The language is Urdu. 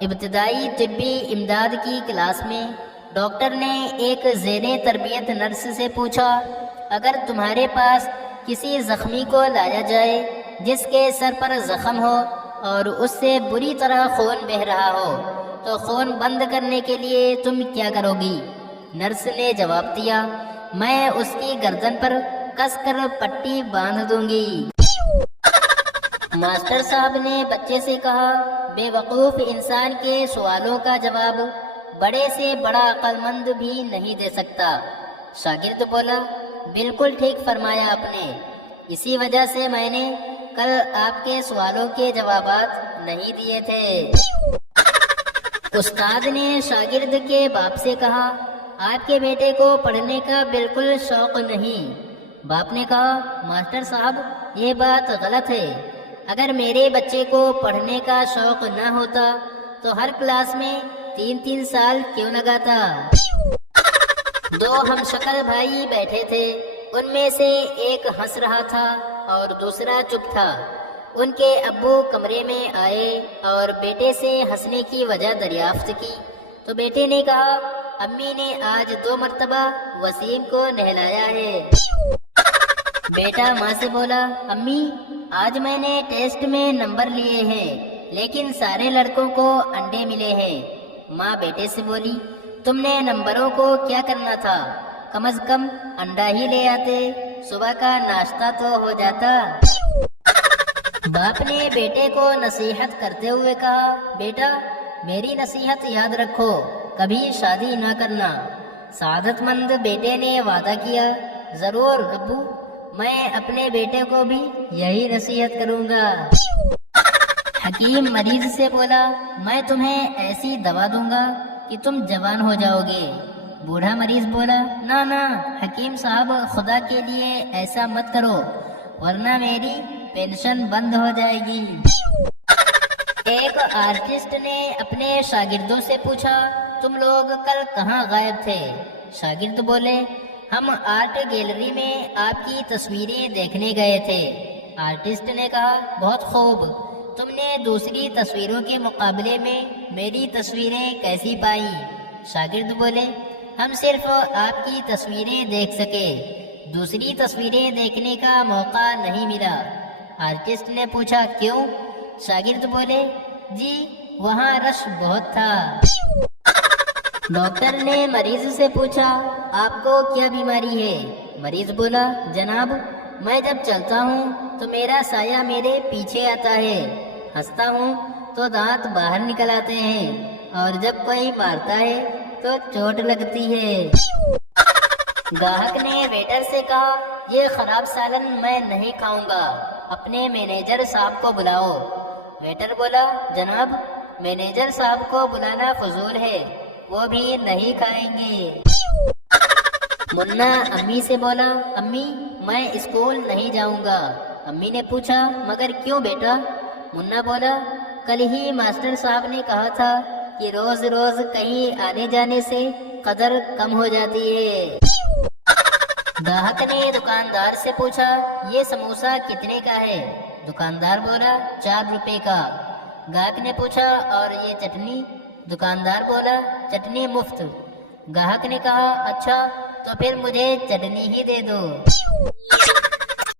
ابتدائی طبی امداد کی کلاس میں ڈاکٹر نے ایک زیر تربیت نرس سے پوچھا، اگر تمہارے پاس کسی زخمی کو لایا جائے جس کے سر پر زخم ہو اور اس سے بری طرح خون بہہ رہا ہو تو خون بند کرنے کے لیے تم کیا کرو گی؟ نرس نے جواب دیا، میں اس کی گردن پر کس کر پٹی باندھ دوں گی۔ ماسٹر صاحب نے بچے سے کہا، بے وقوف انسان کے سوالوں کا جواب بڑے سے بڑا عقل مند بھی نہیں دے سکتا۔ شاگرد بولا، بالکل ٹھیک فرمایا آپ نے، اسی وجہ سے میں نے کل آپ کے سوالوں کے جوابات نہیں دیے تھے۔ استاد نے شاگرد کے باپ سے کہا، آپ کے بیٹے کو پڑھنے کا بالکل شوق نہیں۔ باپ نے کہا، ماسٹر صاحب یہ بات غلط ہے، اگر میرے بچے کو پڑھنے کا شوق نہ ہوتا تو ہر کلاس میں 3 سال کیوں لگاتا؟ دو ہم شکل بھائی بیٹھے تھے، ان میں سے ایک ہنس رہا تھا اور دوسرا چپ تھا۔ ان کے ابو کمرے میں آئے اور بیٹے سے ہنسنے کی وجہ دریافت کی تو بیٹے نے کہا، امی نے آج 2 مرتبہ وسیم کو نہلایا ہے۔ بیٹا ماں سے بولا، امی آج میں نے ٹیسٹ میں نمبر لیے ہیں لیکن سارے لڑکوں کو انڈے ملے ہیں۔ ماں بیٹے سے بولی، تم نے نمبروں کو کیا کرنا تھا؟ کم از کم انڈا ہی لے آتے، صبح کا ناشتہ تو ہو جاتا۔ باپ نے بیٹے کو نصیحت کرتے ہوئے کہا، بیٹا میری نصیحت یاد رکھو، کبھی شادی نہ کرنا۔ سعادت مند بیٹے نے وعدہ کیا، ضرور ابو، میں اپنے بیٹے کو بھی یہی نصیحت کروں گا۔ حکیم مریض سے بولا، میں تمہیں ایسی دوا دوں گا کہ تم جوان ہو جاؤ گے۔ بوڑھا مریض بولا، نہ حکیم صاحب، خدا کے لیے ایسا مت کرو ورنہ میری پینشن بند ہو جائے گی۔ ایک آرٹسٹ نے اپنے شاگردوں سے پوچھا، تم لوگ کل کہاں غائب تھے؟ شاگرد بولے، ہم آرٹ گیلری میں آپ کی تصویریں دیکھنے گئے تھے۔ آرٹسٹ نے کہا، بہت خوب، تم نے دوسری تصویروں کے مقابلے میں میری تصویریں کیسی پائیں؟ شاگرد بولے، ہم صرف آپ کی تصویریں دیکھ سکے، دوسری تصویریں دیکھنے کا موقع نہیں ملا۔ آرٹسٹ نے پوچھا، کیوں؟ شاگرد بولے، جی وہاں رش بہت تھا۔ ڈاکٹر نے مریض سے پوچھا، آپ کو کیا بیماری ہے؟ مریض بولا، جناب میں جب چلتا ہوں تو میرا سایہ میرے پیچھے آتا ہے، ہنستا ہوں تو دانت باہر نکل آتے ہیں اور جب کوئی مارتا ہے تو چوٹ لگتی ہے۔ گاہک نے ویٹر سے کہا، یہ خراب سالن میں نہیں کھاؤں گا، اپنے مینیجر صاحب کو بلاؤ۔ ویٹر بولا، جناب مینیجر صاحب کو بلانا فضول ہے، وہ بھی نہیں کھائیں گے۔ منا امی سے بولا، امی میں اسکول نہیں جاؤں گا۔ امی نے پوچھا، مگر کیوں بیٹا؟ منا بولا، کل ہی ماسٹر صاحب نے کہا تھا کہ روز روز کہیں آنے جانے سے قدر کم ہو جاتی ہے۔ گاہک نے دکاندار سے پوچھا، یہ سموسہ کتنے کا ہے؟ دکاندار بولا، 4 روپے کا۔ گاہک نے پوچھا، اور یہ چٹنی؟ دکاندار بولا، چٹنی مفت۔ گاہک نے کہا، اچھا تو پھر مجھے چٹنی ہی دے دو۔